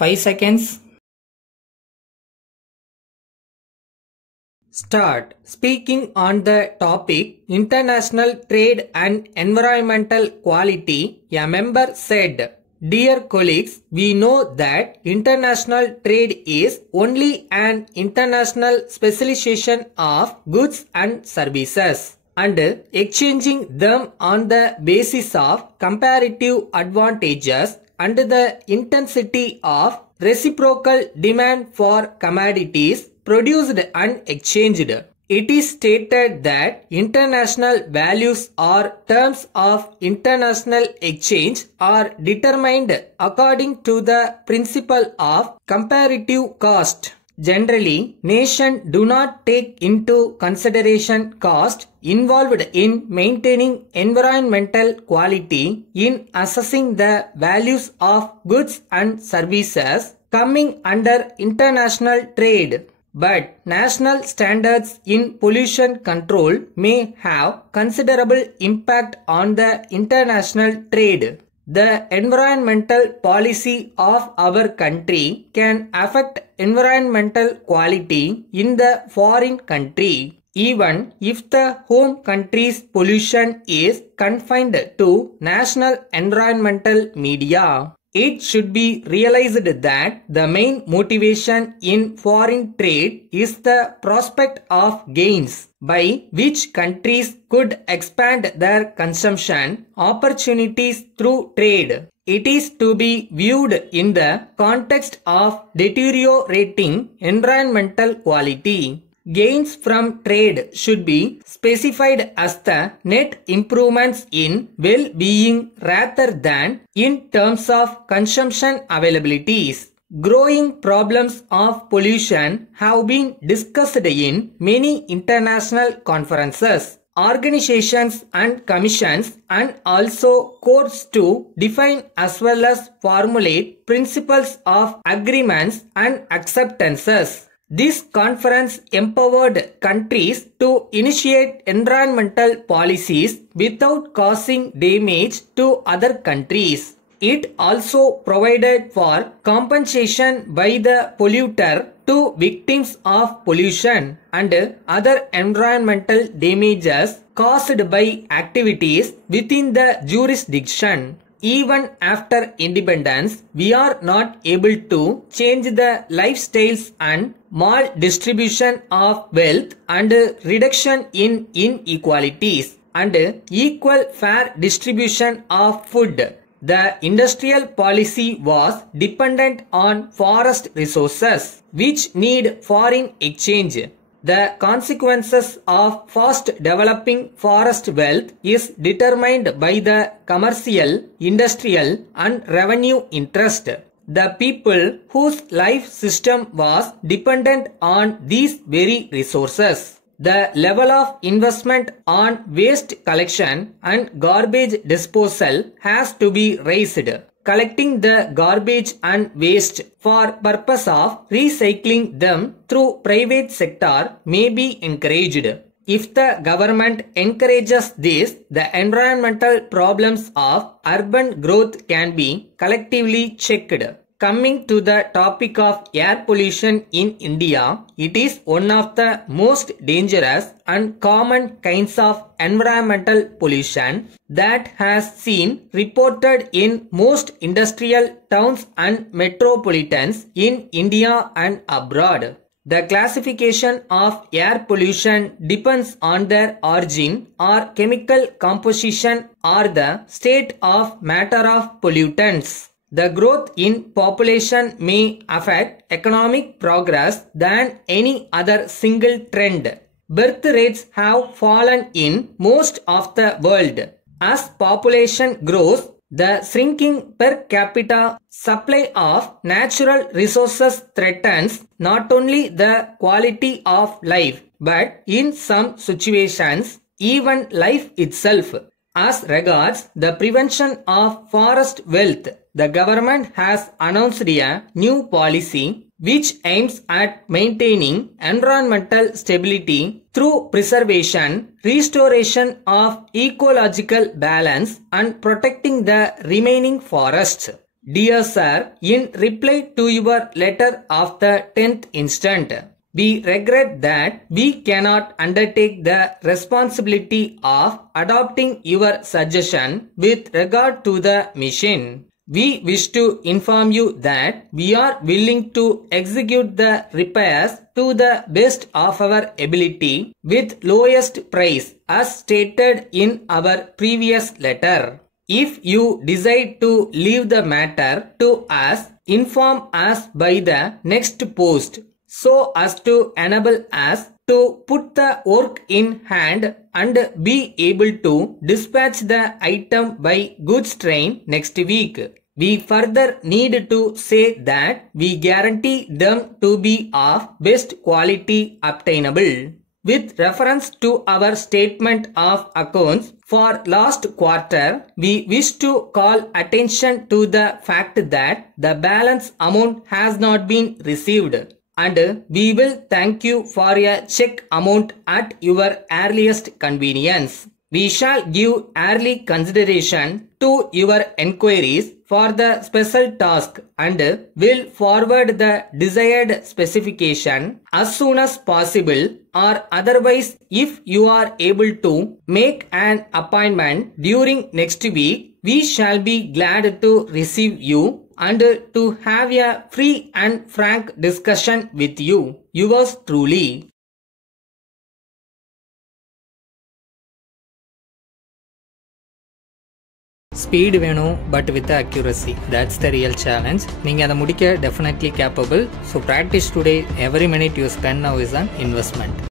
5 seconds. Start. Speaking on the topic International Trade and Environmental Quality, a member said, "Dear colleagues, we know that international trade is only an international specialization of goods and services, and exchanging them on the basis of comparative advantages and the intensity of reciprocal demand for commodities produced and exchanged. It is stated that international values or terms of international exchange are determined according to the principle of comparative cost. Generally, nations do not take into consideration cost involved in maintaining environmental quality in assessing the values of goods and services coming under international trade. But national standards in pollution control may have considerable impact on the international trade. The environmental policy of our country can affect environmental quality in the foreign country, even if the home country's pollution is confined to national environmental media. It should be realized that the main motivation in foreign trade is the prospect of gains by which countries could expand their consumption opportunities through trade. It is to be viewed in the context of deteriorating environmental quality. Gains from trade should be specified as the net improvements in well-being rather than in terms of consumption availabilities. Growing problems of pollution have been discussed in many international conferences, organizations and commissions, and also courts to define as well as formulate principles of agreements and acceptances. This conference empowered countries to initiate environmental policies without causing damage to other countries. It also provided for compensation by the polluter to victims of pollution and other environmental damages caused by activities within the jurisdiction. Even after independence, we are not able to change the lifestyles and maldistribution of wealth and reduction in inequalities and equal fair distribution of food. The industrial policy was dependent on forest resources, which need foreign exchange. The consequences of fast developing forest wealth is determined by the commercial, industrial and revenue interest. The people whose life system was dependent on these very resources. The level of investment on waste collection and garbage disposal has to be raised. Collecting the garbage and waste for purpose of recycling them through private sector may be encouraged. If the government encourages this, the environmental problems of urban growth can be collectively checked. Coming to the topic of air pollution in India, it is one of the most dangerous and common kinds of environmental pollution that has been reported in most industrial towns and metropolitans in India and abroad. The classification of air pollution depends on their origin or chemical composition or the state of matter of pollutants. The growth in population may affect economic progress than any other single trend. Birth rates have fallen in most of the world. As population grows, the shrinking per capita supply of natural resources threatens not only the quality of life, but in some situations, even life itself. As regards the prevention of forest wealth, the government has announced a new policy which aims at maintaining environmental stability through preservation, restoration of ecological balance and protecting the remaining forests. Dear Sir, in reply to your letter of the 10th instant, we regret that we cannot undertake the responsibility of adopting your suggestion with regard to the machine. We wish to inform you that we are willing to execute the repairs to the best of our ability with lowest price as stated in our previous letter. If you decide to leave the matter to us, inform us by the next post so as to enable us to put the work in hand and be able to dispatch the item by goods train next week. We further need to say that we guarantee them to be of best quality obtainable. With reference to our statement of accounts for last quarter, we wish to call attention to the fact that the balance amount has not been received, and we will thank you for a check amount at your earliest convenience. We shall give early consideration to your enquiries for the special task and will forward the desired specification as soon as possible, or otherwise if you are able to make an appointment during next week, we shall be glad to receive you and to have a free and frank discussion with you. Yours truly. Speed வேணும் but with accuracy. That's the real challenge. நீங்க அதை முடிக்க definitely capable. So practice today. Every minute you spend now is an investment.